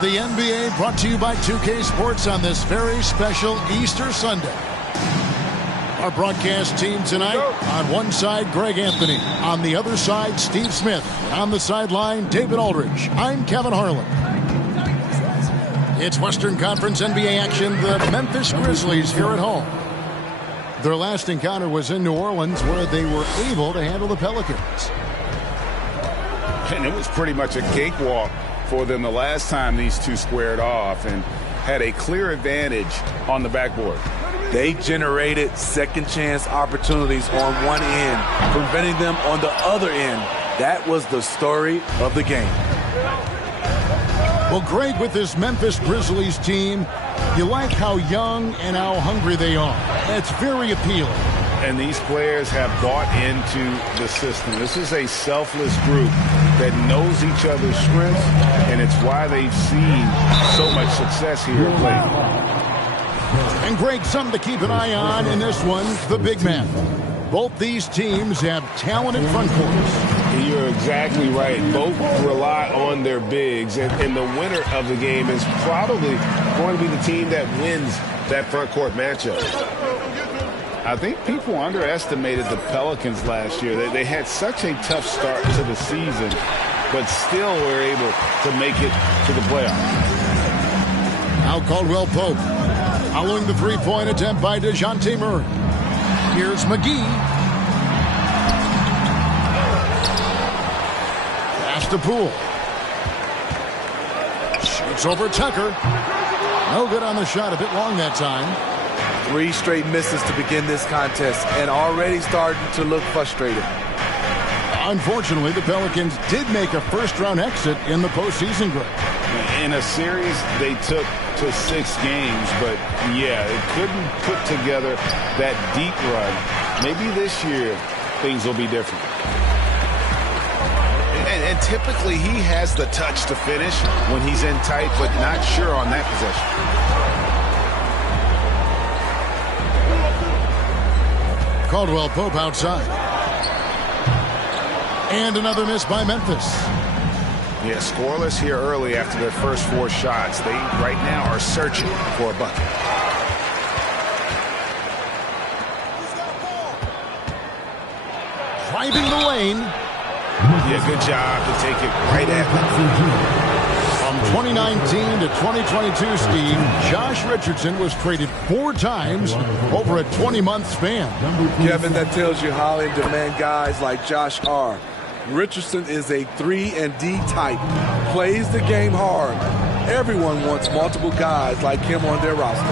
The NBA brought to you by 2K Sports on this very special Easter Sunday. Our broadcast team tonight, on one side, Greg Anthony. On the other side, Steve Smith. On the sideline, David Aldridge. I'm Kevin Harlan. It's Western Conference NBA action. The Memphis Grizzlies here at home. Their last encounter was in New Orleans, where they were able to handle the Pelicans. And it was pretty much a cakewalk for them the last time these two squared off and had a clear advantage on the backboard. They generated second chance opportunities on one end, preventing them on the other end. That was the story of the game. Well, Greg, with this Memphis Grizzlies team, you like how young and how hungry they are. It's very appealing. And these players have bought into the system. This is a selfless group that knows each other's strengths, and it's why they've seen so much success here at late. And Greg, something to keep an eye on in this one, the big man. Both these teams have talented front courts. You're exactly right. Both rely on their bigs, and the winner of the game is probably going to be the team that wins that front court matchup. I think people underestimated the Pelicans last year. They had such a tough start to the season, but still were able to make it to the playoffs. Now Caldwell Pope following the three-point attempt by DeJounte Murray. Here's McGee. Pass to Poole. Shoots over Tucker. No good on the shot. A bit long that time. 3 straight misses to begin this contest and already starting to look frustrated. Unfortunately, the Pelicans did make a first-round exit in the postseason, Greg. In a series they took to 6 games, but yeah, it couldn't put together that deep run. Maybe this year things will be different. And typically he has the touch to finish when he's in tight, but not sure on that possession. Caldwell Pope outside. And another miss by Memphis. Yeah, scoreless here early after their first 4 shots. They right now are searching for a bucket. Driving the lane. Yeah, good job to take it right at them. From 2019 to 2022, Steve, Josh Richardson was traded 4 times over a 20-month span. Kevin, that tells you how in demand guys like Josh are. Richardson is a 3-and-D type, plays the game hard. Everyone wants multiple guys like him on their roster.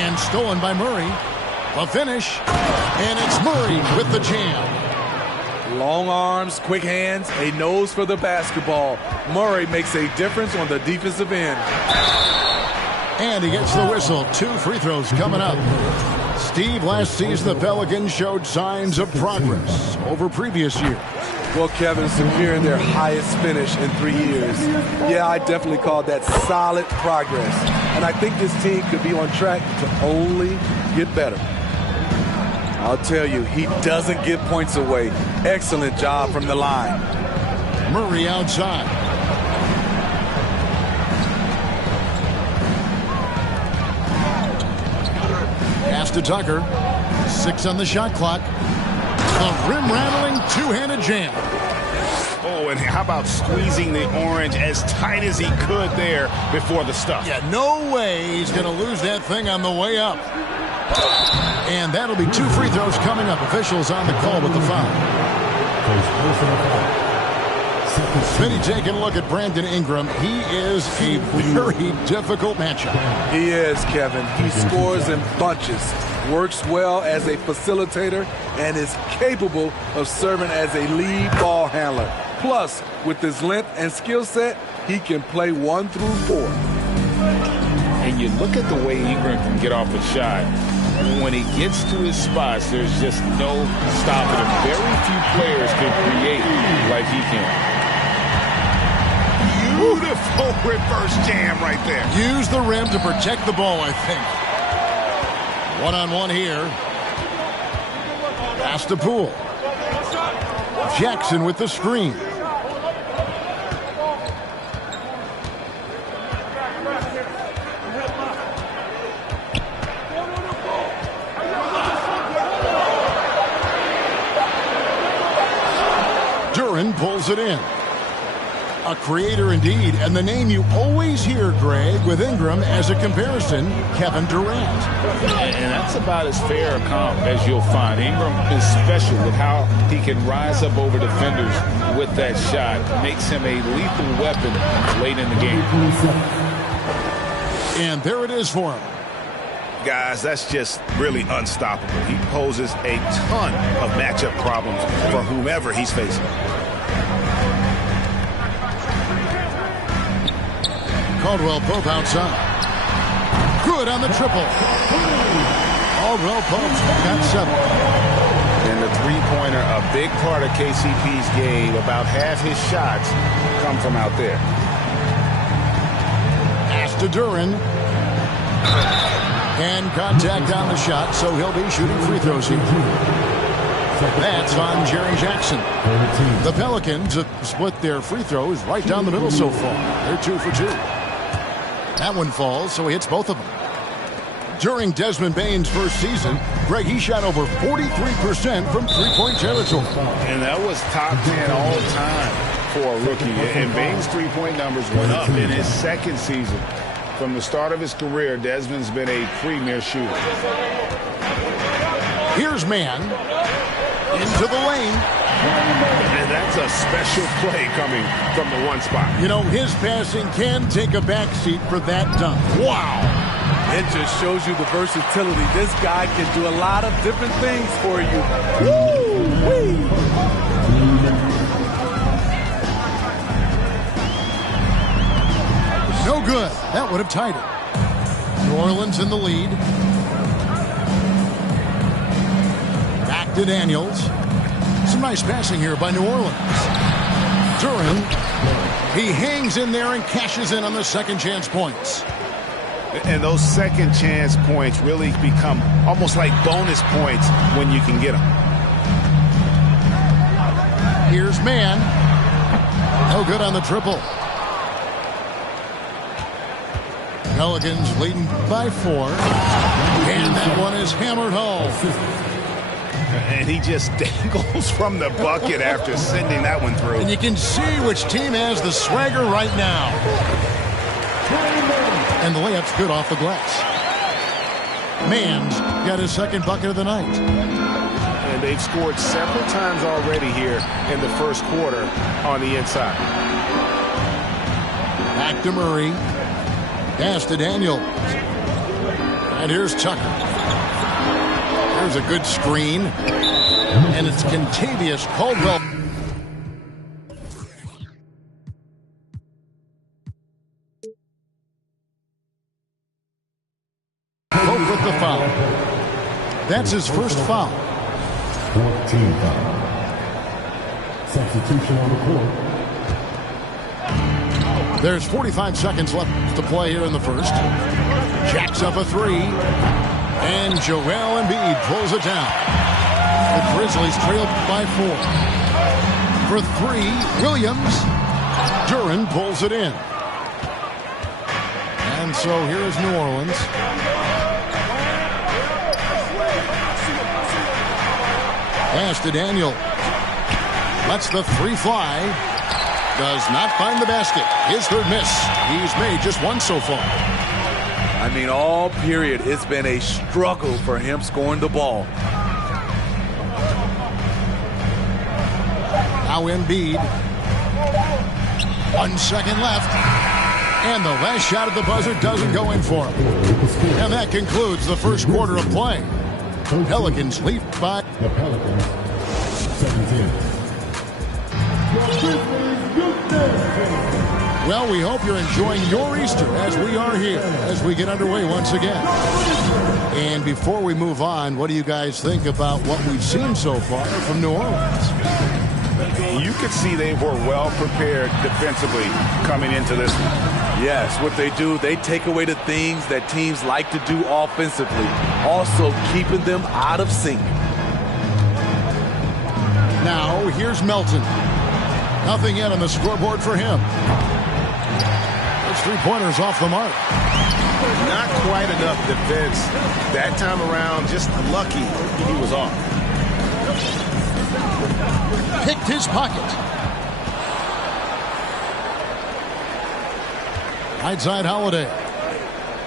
And stolen by Murray. A finish, and it's Murray with the jam. Long arms, quick hands, a nose for the basketball. Murray makes a difference on the defensive end. And he gets the whistle. 2 free throws coming up. Steve, last season the Pelicans showed signs of progress over previous years. Well, Kevin, securing their highest finish in 3 years. Yeah, I definitely call that solid progress. And I think this team could be on track to only get better. I'll tell you, he doesn't give points away. Excellent job from the line. Murray outside. Pass to Tucker. 6 on the shot clock. A rim-rattling 2-handed jam. Oh, and how about squeezing the orange as tight as he could there before the stuff? Yeah, no way he's going to lose that thing on the way up. And that'll be 2 free throws coming up. Officials on the call with the foul. Smitty taking a look at Brandon Ingram. He is a very difficult matchup. He is, Kevin. He scores in bunches, works well as a facilitator, and is capable of serving as a lead ball handler. Plus, with his length and skill set, he can play 1 through 4. And you look at the way Ingram can get off a shot. When he gets to his spots, there's just no stopping him. Very few players can create like he can. Beautiful reverse jam right there. Use the rim to protect the ball, I think. One-on-one here. Pass to Poole. Jackson with the screen. it in. A creator indeed, and the name you always hear, Greg, with Ingram as a comparison, Kevin Durant. And that's about as fair a comp as you'll find. Ingram is special with how he can rise up over defenders with that shot. Makes him a lethal weapon late in the game. And there it is for him. Guys, that's just really unstoppable. He poses a ton of matchup problems for whomever he's facing. Caldwell Pope outside. Good on the triple. Caldwell Pope got 7. And the three-pointer, a big part of KCP's game. About half his shots come from out there. Pass to Duren. And contact on the shot, so he'll be shooting free throws here. That's on Jaren Jackson. The Pelicans have split their free throws right down the middle so far. They're 2 for 2. That one falls, so he hits both of them. During Desmond Bane's first season, Greg, he shot over 43% from three-point territory. And that was top 10 all time for a rookie. And Bane's three-point numbers went up in his second season. From the start of his career, Desmond's been a premier shooter. Here's Mann. Into the lane. And that's a special play coming from the one spot. You know, his passing can take a backseat for that dunk. Wow. It just shows you the versatility. This guy can do a lot of different things for you. Woo-wee. No good. That would have tied it. New Orleans in the lead. Back to Daniels. Some nice passing here by New Orleans. Duren, he hangs in there and cashes in on the second chance points. And those second chance points really become almost like bonus points when you can get them. Here's Mann. No good on the triple. Pelicans leading by 4. And that one is hammered home. And he just dangles from the bucket after sending that one through. And you can see which team has the swagger right now. And the layup's good off the glass. Mann's got his second bucket of the night. And they've scored several times already here in the first quarter on the inside. Back to Murray. Pass to Daniels. And here's Tucker. There's a good screen. And it's Kentavious Caldwell. Pope with the foul. That's his first foul. 14 foul. Substitution on the court. There's 45 seconds left to play here in the first. Jacks up a 3. And Joel Embiid pulls it down. The Grizzlies trail by 4. For 3, Williams. Duren pulls it in. And so here is New Orleans. Pass to Daniel. Lets the 3 fly. Does not find the basket. His third miss. He's made just one so far. I mean, all period, it's been a struggle for him scoring the ball. Now Embiid. 1 second left. And the last shot at the buzzer doesn't go in for him. And that concludes the first quarter of play. Pelicans lead by... The Pelicans, 17. Well, we hope you're enjoying your Easter as we are here, as we get underway once again. And before we move on, what do you guys think about what we've seen so far from New Orleans? You could see they were well prepared defensively coming into this one. Yes, what they do, they take away the things that teams like to do offensively, also keeping them out of sync. Now, here's Melton. Nothing yet on the scoreboard for him. Those three-pointers off the mark. Not quite enough defense that time around. Just lucky he was off. Picked his pocket. Right side, Holiday.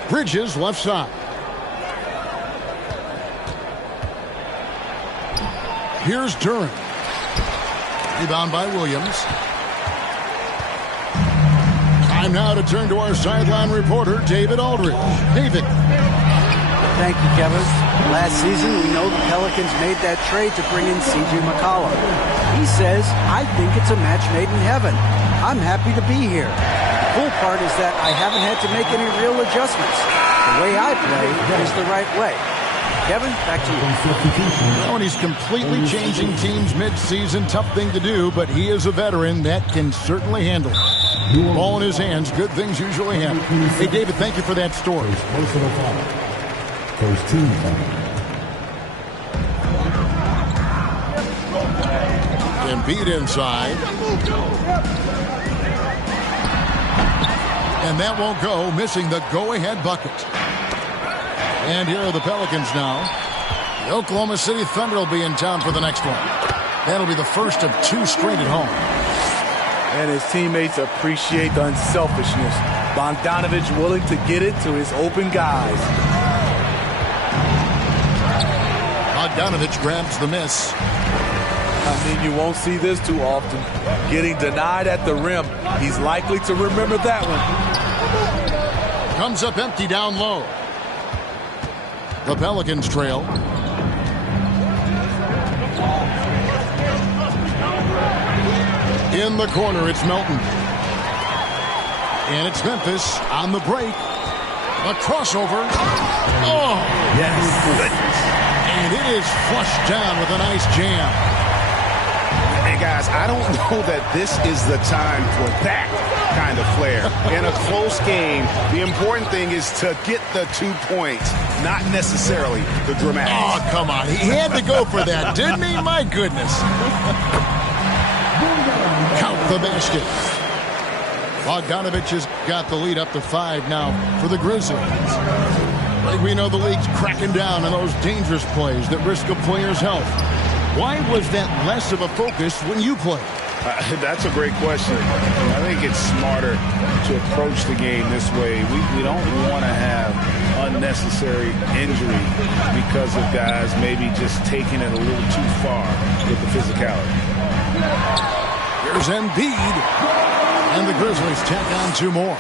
Bridges, left side. Here's Duren. Rebound by Williams. Time now to turn to our sideline reporter, David Aldridge. David. Thank you, Kevin. Last season, we know the Pelicans made that trade to bring in C.J. McCollum. He says, I think it's a match made in heaven. I'm happy to be here. The cool part is that I haven't had to make any real adjustments. The way I play is the right way. Kevin, back to you. And he's completely changing teams mid-season. Tough thing to do, but he is a veteran that can certainly handle it. Ball in his hands. Good things usually happen. Hey, David, thank you for that story. Personal foul. First team foul. Embiid inside. And that won't go, missing the go-ahead bucket. And here are the Pelicans now. The Oklahoma City Thunder will be in town for the next one. That'll be the first of 2 straight at home. And his teammates appreciate the unselfishness. Bogdanovich willing to get it to his open guys. Bogdanovich grabs the miss. I mean, you won't see this too often. Getting denied at the rim. He's likely to remember that one. Comes up empty down low. The Pelicans trail. In the corner, it's Melton. And it's Memphis on the break. A crossover. Oh! Yes. And it is flushed down with a nice jam. Hey, guys, I don't know that this is the time for that kind of flair. In a close game, the important thing is to get the 2 points, not necessarily the dramatics. Oh, come on. He had to go for that, didn't he? My goodness. Count the basket. Bogdanovich has got the lead up to 5 now for the Grizzlies. I think we know the league's cracking down on those dangerous plays that risk a player's health. Why was that less of a focus when you played? That's a great question. I think it's smarter to approach the game this way. We don't want to have unnecessary injury because of guys maybe just taking it a little too far with the physicality. Here's Embiid. And the Grizzlies tack on 2 more.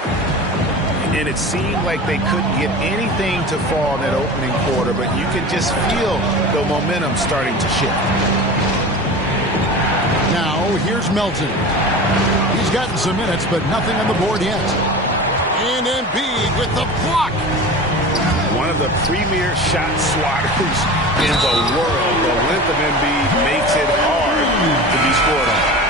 And it seemed like they couldn't get anything to fall in that opening quarter, but you can just feel the momentum starting to shift. Now, here's Melton. He's gotten some minutes, but nothing on the board yet. And Embiid with the block. One of the premier shot swatters in the world. The length of Embiid makes it hard to be scored on.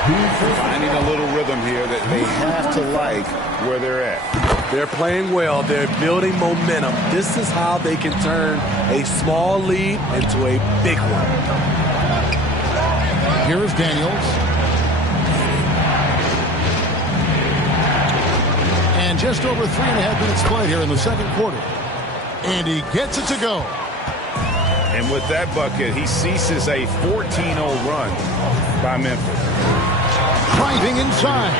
Finding a little rhythm here that they have to like where they're at. They're playing well. They're building momentum. This is how they can turn a small lead into a big one. Here's Daniels. And just over 3.5 minutes played here in the second quarter. And he gets it to go. And with that bucket, he ceases a 14-0 run by Memphis. Driving inside.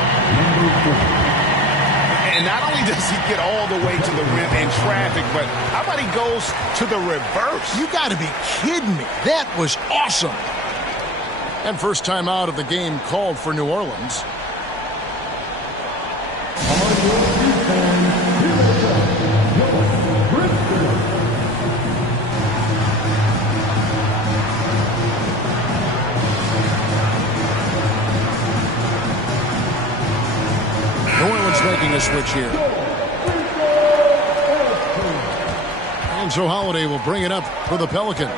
And not only does he get all the way to the rim in traffic, but how about he goes to the reverse? You got to be kidding me. That was awesome. And first time out of the game called for New Orleans. New Orleans making a switch here. And so Holiday will bring it up for the Pelicans.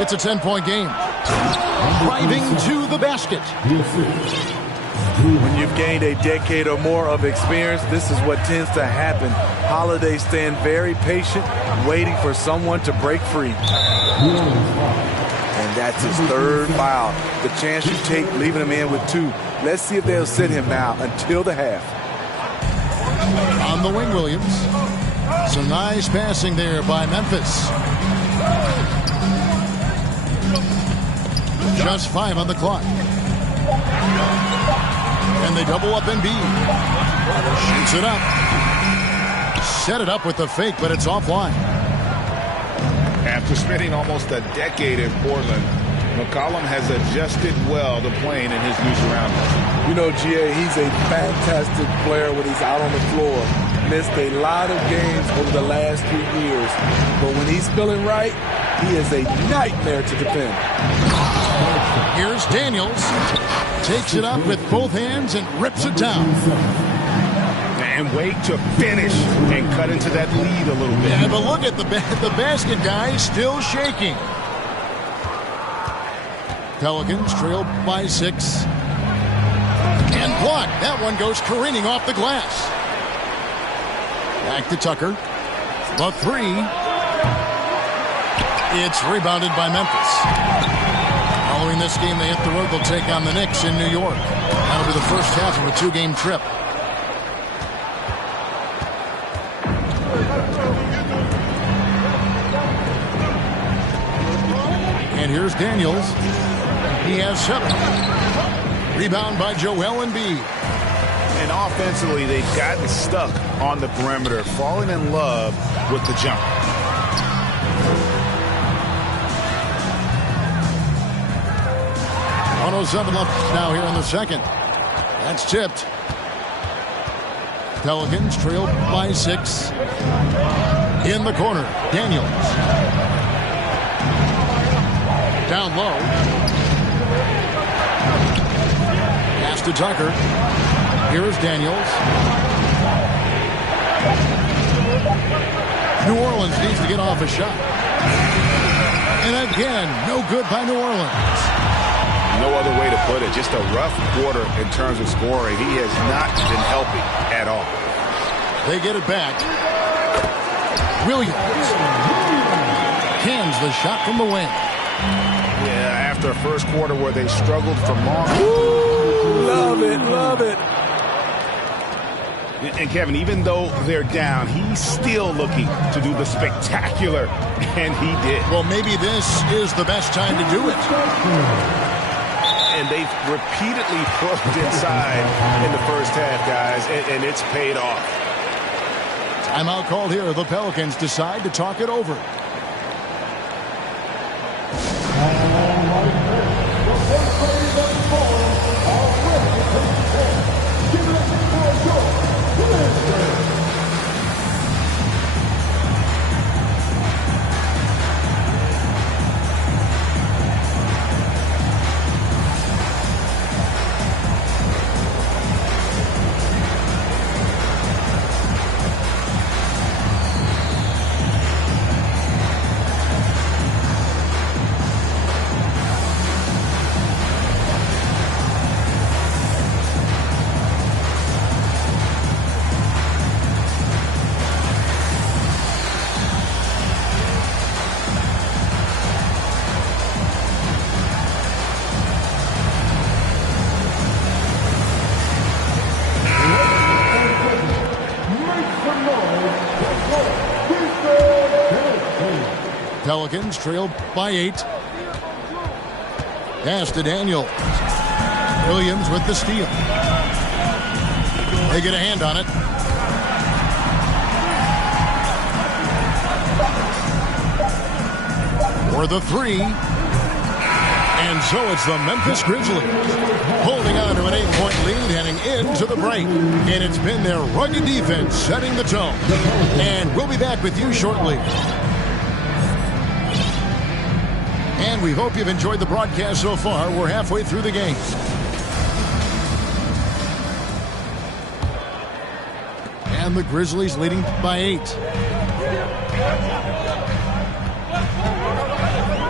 It's a 10-point game. Driving to the basket. When you've gained a decade or more of experience, this is what tends to happen. Holiday staying very patient, waiting for someone to break free. And that's his 3rd foul. The chance you take leaving him in with 2. Let's see if they'll sit him now until the half. On the wing, Williams. Some nice passing there by Memphis. Just 5 on the clock. And they double up Embiid. Shoots it up. Set it up with the fake, but it's offline. After spending almost a decade in Portland, McCollum has adjusted well to playing in his new surroundings. You know, GA, he's a fantastic player when he's out on the floor. Missed a lot of games over the last 3 years. But when he's feeling right, he is a nightmare to defend. Here's Daniels. Takes it up with both hands and rips it down. And wait to finish and cut into that lead a little bit. Yeah, but look at the basket guy still shaking. Pelicans trail by 6. And blocked. That one goes careening off the glass. Back to Tucker. The 3. It's rebounded by Memphis. Following this game, they hit the road. They'll take on the Knicks in New York. That'll be the first half of a 2-game trip. And here's Daniels. He has 7. Rebound by Joel Embiid. And offensively, they've gotten stuck on the perimeter, falling in love with the jump. .107 left now here in the second. That's tipped. Pelicans trail by 6. In the corner, Daniels. Down low. Pass to Tucker. Here is Daniels. New Orleans needs to get off a shot. And again, no good by New Orleans. No other way to put it. Just a rough quarter in terms of scoring. He has not been helping at all. They get it back. Williams. Cans the shot from the wing. Yeah, after a first quarter where they struggled for long. Ooh, love it, love it. And Kevin, even though they're down, he's still looking to do the spectacular, and he did. Well, maybe this is the best time to do it. And they've repeatedly probed inside in the first half, guys, and it's paid off. Timeout called here. The Pelicans decide to talk it over. Pelicans trail by 8. Pass to Daniels. Williams with the steal. They get a hand on it. For the 3. And so it's the Memphis Grizzlies holding on to an 8-point lead heading into the break. And it's been their rugged defense setting the tone. And we'll be back with you shortly. And we hope you've enjoyed the broadcast so far. We're halfway through the game. And the Grizzlies leading by 8.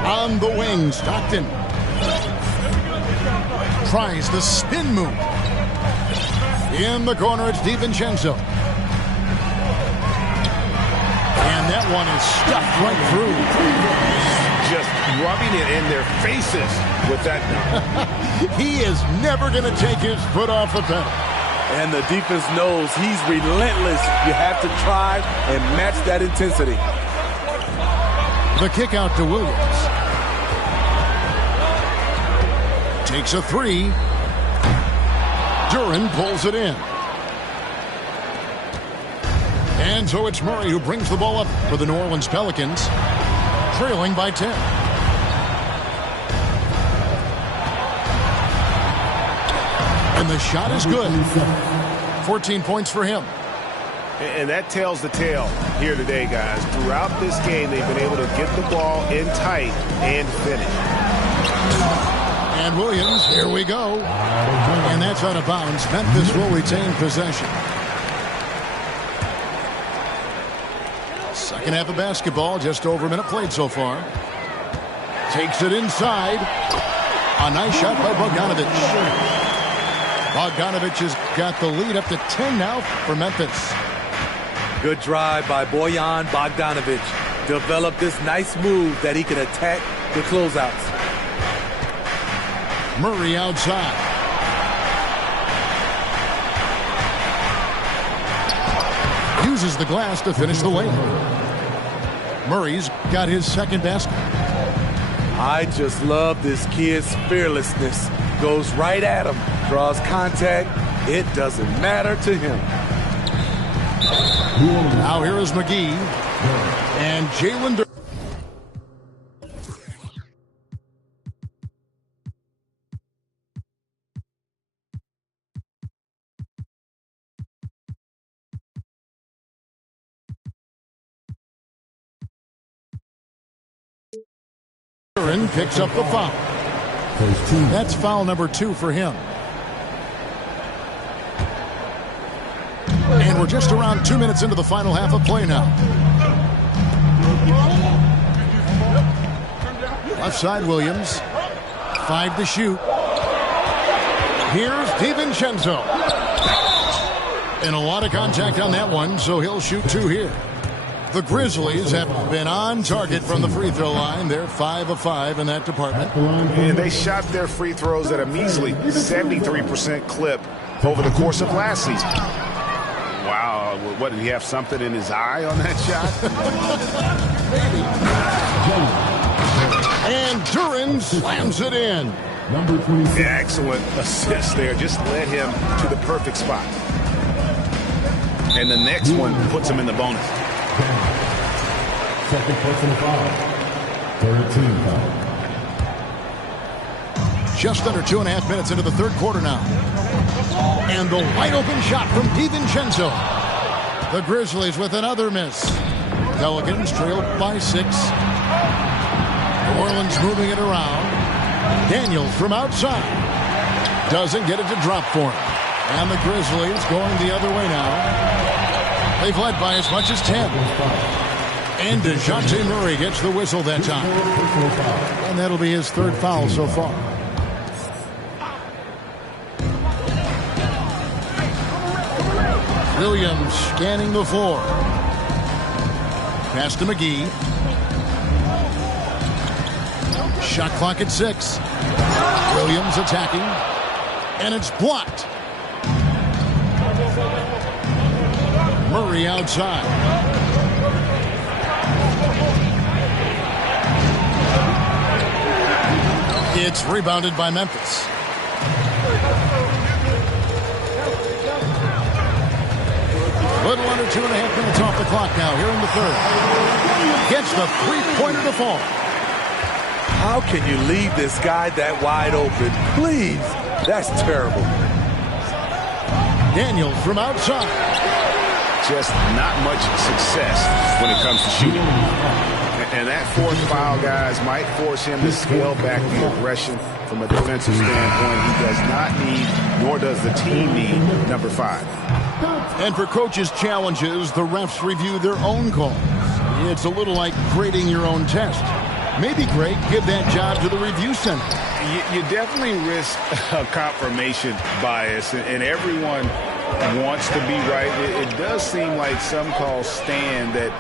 On the wing, Stockton tries the spin move. In the corner, it's DiVincenzo. And that one is stuffed right through. Just rubbing it in their faces with that. He is never going to take his foot off the pedal. And the defense knows he's relentless. You have to try and match that intensity. The kick out to Williams. Takes a 3. Duren pulls it in. And so it's Murray who brings the ball up for the New Orleans Pelicans, trailing by 10. And the shot is good. 14 points for him. And that tells the tale here today, guys. Throughout this game, they've been able to get the ball in tight and finish. And Williams, here we go. And that's out of bounds. Memphis will retain possession. Second half of basketball, just over a minute played so far. Takes it inside. A nice shot by Bogdanovic. Bogdanovic has got the lead up to 10 now for Memphis. Good drive by Bojan Bogdanovic. Developed this nice move that he can attack the closeouts. Murray outside. Uses the glass to finish the lane. Murray's got his second basket. I just love this kid's fearlessness. Goes right at him. Draws contact. It doesn't matter to him. Now here is McGee. And Jalen Duren picks up the foul. That's foul number 2 for him. And we're just around 2 minutes into the final half of play now. Left side, Williams. 5 to shoot. Here's DiVincenzo. And a lot of contact on that one, so he'll shoot 2 here. The Grizzlies have been on target from the free throw line. They're 5 of 5 in that department. And they shot their free throws at a measly 73% clip over the course of last season. Wow, what, did he have something in his eye on that shot? And Duren slams it in. Excellent assist there. Just led him to the perfect spot. And the next one puts him in the bonus. Second personal foul. Third team foul. Just under 2.5 minutes into the third quarter now. And the wide open shot from DiVincenzo. The Grizzlies with another miss. Pelicans trailed by 6. New Orleans moving it around. Daniels from outside. Doesn't get it to drop for him. And the Grizzlies going the other way now. They've led by as much as 10. And DeJounte Murray gets the whistle that time. And that'll be his 3rd foul so far. Williams scanning the floor. Pass to McGee. Shot clock at 6. Williams attacking. And it's blocked. Murray outside. It's rebounded by Memphis. Little under 2.5 minutes off the clock now here in the third. Gets the three-pointer to fall. How can you leave this guy that wide open? Please. That's terrible. Daniels from outside. Just not much success when it comes to shooting. And that 4th foul, guys, might force him to scale back the aggression from a defensive standpoint. He does not need, nor does the team need, number 5. And for coaches' challenges, the refs review their own calls. It's a little like grading your own test. Maybe, Greg, give that job to the review center. You definitely risk a confirmation bias, and everyone wants to be right. It does seem like some calls stand that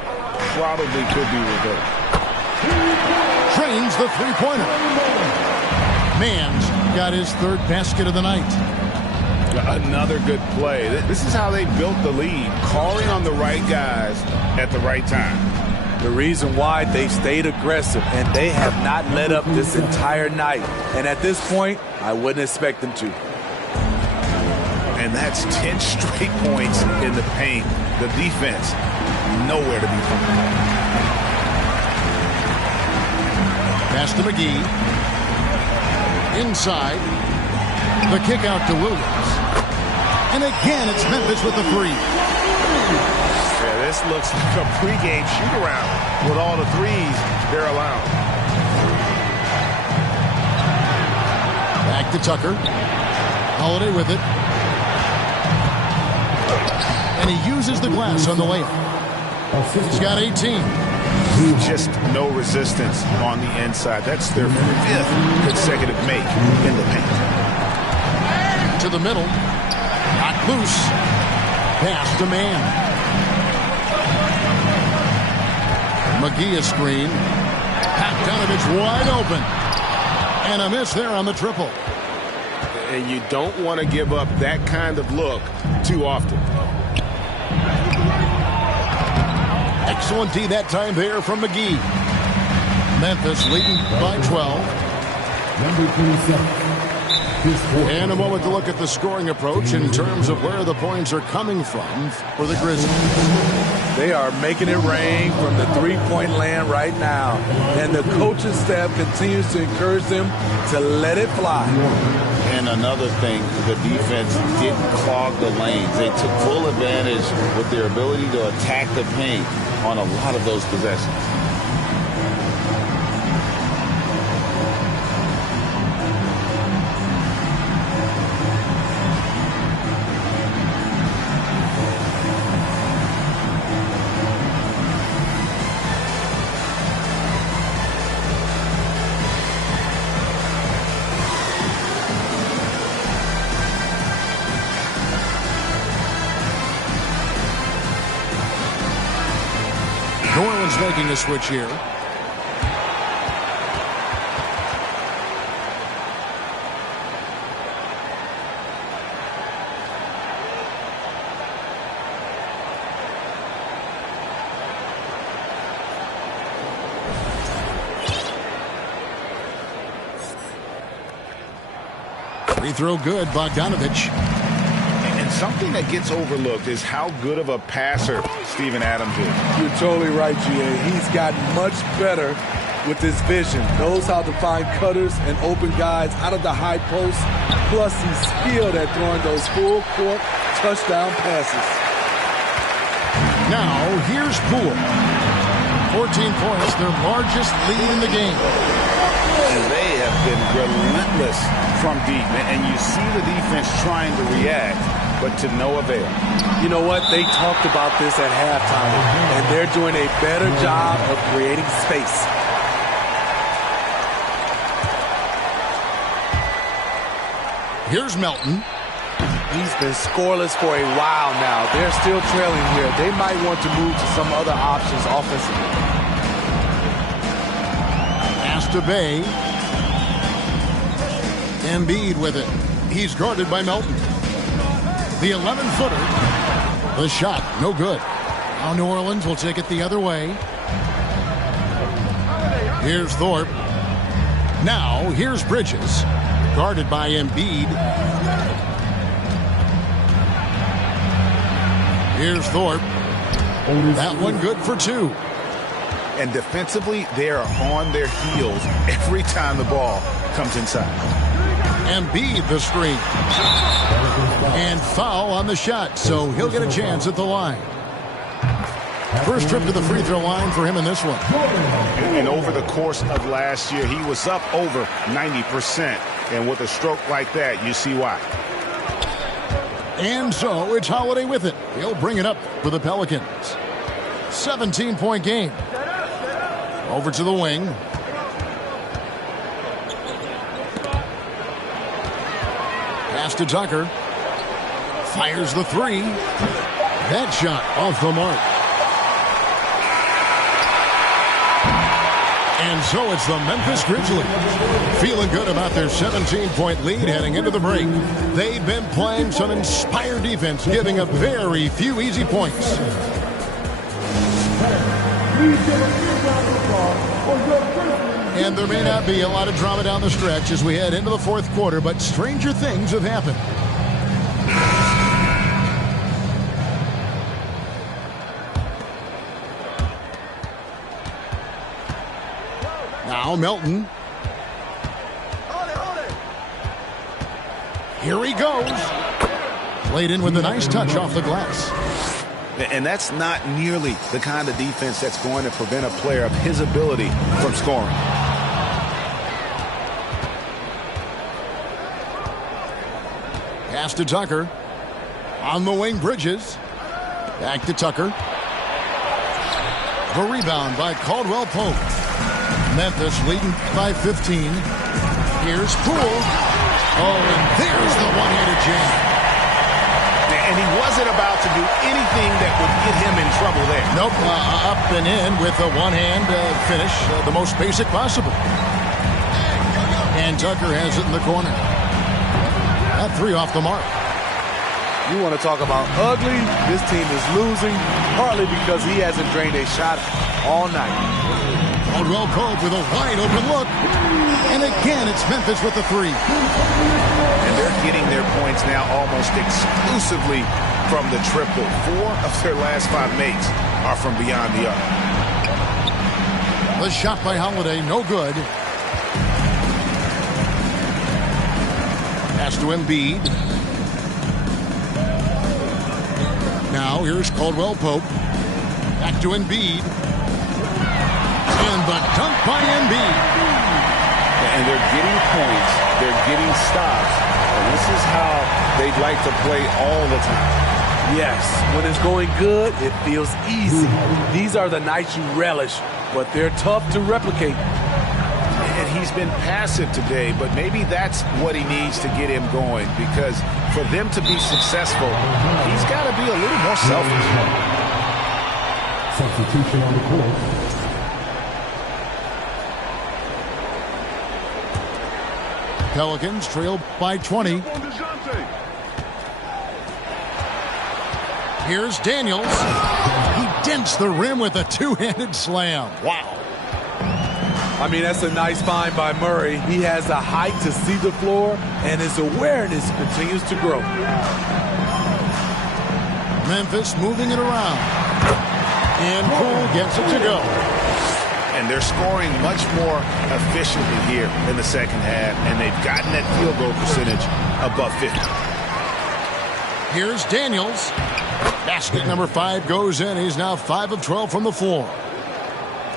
probably could be reversed. Trains the three-pointer. Mann's got his 3rd basket of the night. Another good play. This is how they built the lead, calling on the right guys at the right time. The reason why they stayed aggressive, and they have not let up this entire night. And at this point, I wouldn't expect them to. And that's 10 straight points in the paint. The defense, nowhere to be found. Pass to McGee. Inside. The kick out to Williams. And again, it's Memphis with the three. Yeah, this looks like a pregame shoot-around with all the threes they're allowed. Back to Tucker. Holiday with it. And he uses the glass on the layup. He's got 18. Just no resistance on the inside. That's their 5th consecutive make in the paint. To the middle. Not loose. Pass to man. McGee a screen. Bogdanovich wide open. And a miss there on the triple. And you don't want to give up that kind of look too often. Excellent D that time there from McGee. Memphis leading by 12. Number 27. And a moment to look at the scoring approach in terms of where the points are coming from for the Grizzlies. They are making it rain from the three-point land right now. And the coaching staff continues to encourage them to let it fly. And another thing, the defense didn't clog the lanes. They took full advantage with their ability to attack the paint on a lot of those possessions. New Orleans making a switch here. Free throw good, Bogdanovich. And something that gets overlooked is how good of a passer Steven Adams is. You're totally right, G.A. He's gotten much better with his vision. Knows how to find cutters and open guys out of the high post. Plus, he's skilled at throwing those full-court touchdown passes. Now, here's Poole. 14 points, their largest lead in the game. And they have been relentless from deep. And you see the defense trying to react, but to no avail. You know what? They talked about this at halftime, and they're doing a better job of creating space. Here's Melton. He's been scoreless for a while now. They're still trailing here. They might want to move to some other options offensively. Pass to Bay. Embiid with it. He's guarded by Melton. The 11-footer. The shot, no good. Now New Orleans will take it the other way. Here's Thorpe. Now, here's Bridges. Guarded by Embiid. Here's Thorpe. That one good for two. And defensively, they are on their heels every time the ball comes inside. Embiid the screen. And foul on the shot, so he'll get a chance at the line. First trip to the free throw line for him in this one. And over the course of last year, he was up over 90%. And with a stroke like that, you see why. And so it's Holiday with it. He'll bring it up for the Pelicans. 17-point game. Over to the wing. Pass to Tucker. Fires the three. That shot off the mark. And so it's the Memphis Grizzlies feeling good about their 17-point lead heading into the break. They've been playing some inspired defense, giving up very few easy points. And there may not be a lot of drama down the stretch as we head into the fourth quarter, but stranger things have happened. Now Melton. Here he goes. Laid in with a nice touch off the glass. And that's not nearly the kind of defense that's going to prevent a player of his ability from scoring. Pass to Tucker. On the wing, Bridges. Back to Tucker. The rebound by Caldwell Pope. Memphis leading by 15. Here's Poole. Oh, and there's the one-handed jam. And he wasn't about to do anything that would get him in trouble there. Nope, up and in with a one-hand finish, the most basic possible. And Tucker has it in the corner. That three off the mark. You want to talk about ugly? This team is losing, partly because he hasn't drained a shot all night. Caldwell Pope with a wide-open look. And again, it's Memphis with the three. And they're getting their points now almost exclusively from the triple. 4 of their last 5 makes are from beyond the arc. The shot by Holiday, no good. Pass to Embiid. Now here's Caldwell Pope. Back to Embiid. And the dunk by Embiid. And they're getting points. They're getting stops. And this is how they'd like to play all the time. Yes, when it's going good, it feels easy. These are the nights you relish, but they're tough to replicate. And he's been passive today, but maybe that's what he needs to get him going, because for them to be successful, he's got to be a little more selfish. Substitution on the court. Pelicans trail by 20. Here's Daniels. He dents the rim with a two-handed slam. Wow. I mean, that's a nice find by Murray. He has the height to see the floor, and his awareness continues to grow. Memphis moving it around. And Poole gets it to go. And they're scoring much more efficiently here in the second half, and they've gotten that field goal percentage above 50. Here's Daniels. Basket number 5 goes in. He's now 5 of 12 from the floor.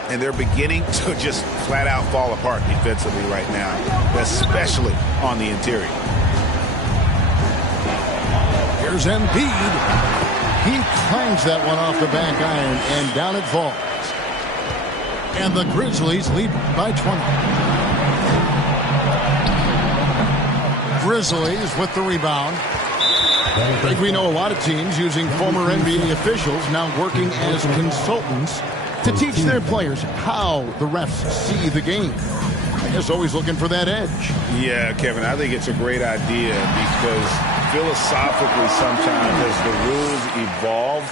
And they're beginning to just flat out fall apart defensively right now, especially on the interior. Here's Embiid. He clangs that one off the back iron, and down it falls. And the Grizzlies lead by 20. Grizzlies with the rebound. I think we know a lot of teams using former NBA officials now working as consultants to teach their players how the refs see the game. I guess always looking for that edge. Yeah, Kevin, I think it's a great idea because philosophically sometimes as the rules evolve,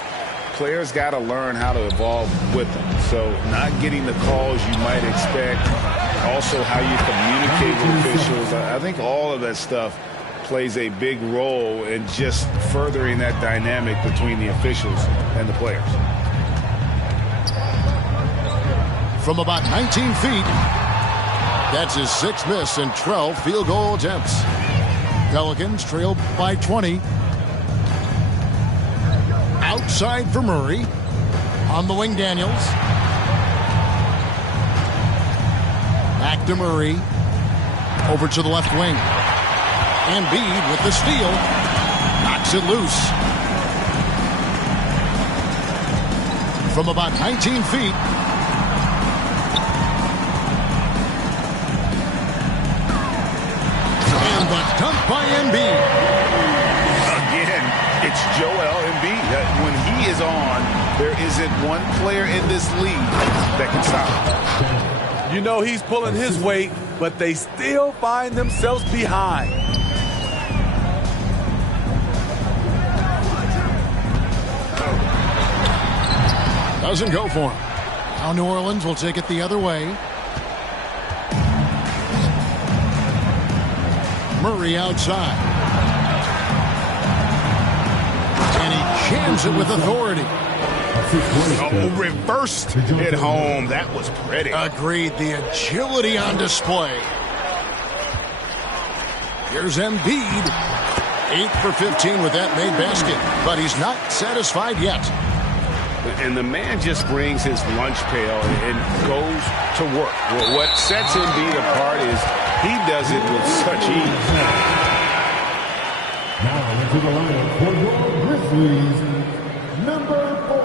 players got to learn how to evolve with them. So not getting the calls you might expect, also how you communicate with officials. I think all of that stuff plays a big role in just furthering that dynamic between the officials and the players. From about 19 feet, that's his 6th miss and 12 field goal attempts. Pelicans trail by 20. Outside for Murray. On the wing, Daniels. Back to Murray. Over to the left wing. Embiid with the steal. Knocks it loose. From about 19 feet. And the dunk by Embiid. Again, it's Joel Embiid. When he is on, there isn't one player in this league that can stop him. You know he's pulling his weight, but they still find themselves behind. Doesn't go for him. Now New Orleans will take it the other way. Murray outside. And he jams it with authority. Oh, reversed it home. That was pretty. Agreed. The agility on display. Here's Embiid. 8 for 15 with that made basket. But he's not satisfied yet. And the man just brings his lunch pail and goes to work. Well, what sets Embiid apart is he does it with such ease. Now into the lineup for your Grizzlies, number 4.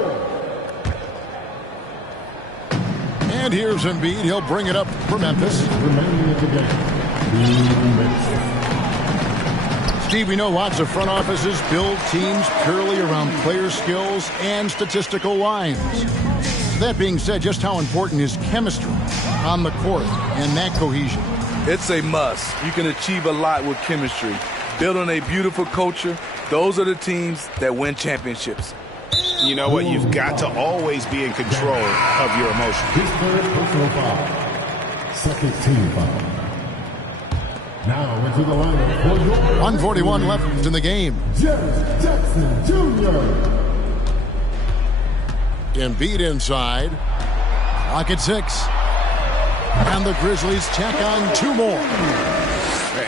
And here's Embiid. He'll bring it up for Memphis. Remaining in the game. Steve, we know lots of front offices build teams purely around player skills and statistical lines. That being said, just how important is chemistry on the court and that cohesion? It's a must. You can achieve a lot with chemistry. Building a beautiful culture, those are the teams that win championships. You know what? You've got to always be in control of your emotions. His third personal foul. Second team foul. Now into the lineup for your 141 left in the game. Jaren Jackson Jr. Embiid inside. Clock at 6. And the Grizzlies check on 2 more.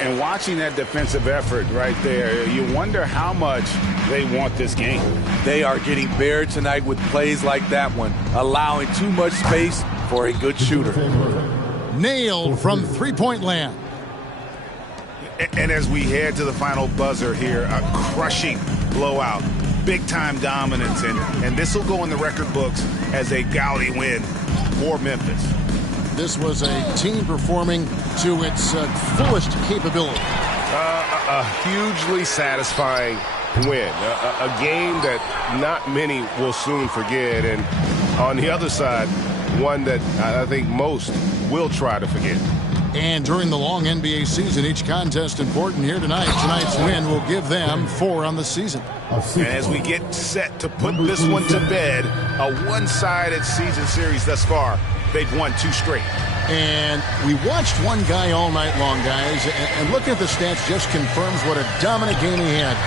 And watching that defensive effort right there, you wonder how much they want this game. They are getting buried tonight with plays like that one, allowing too much space for a good shooter. Nailed from three-point land. And as we head to the final buzzer here, a crushing blowout, big-time dominance, and this will go in the record books as a gaudy win for Memphis. This was a team performing to its fullest capability. A hugely satisfying win, a game that not many will soon forget, and on the other side, one that I think most will try to forget. And during the long NBA season, each contest important here tonight. Tonight's win will give them 4 on the season. And as we get set to put this one to bed, a one-sided season series thus far, they've won 2 straight. And we watched one guy all night long, guys, and looking at the stats just confirms what a dominant game he had.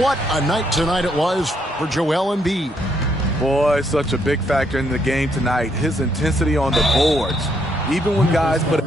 What a night tonight it was for Joel Embiid. Boy, such a big factor in the game tonight. His intensity on the boards. Even when guys put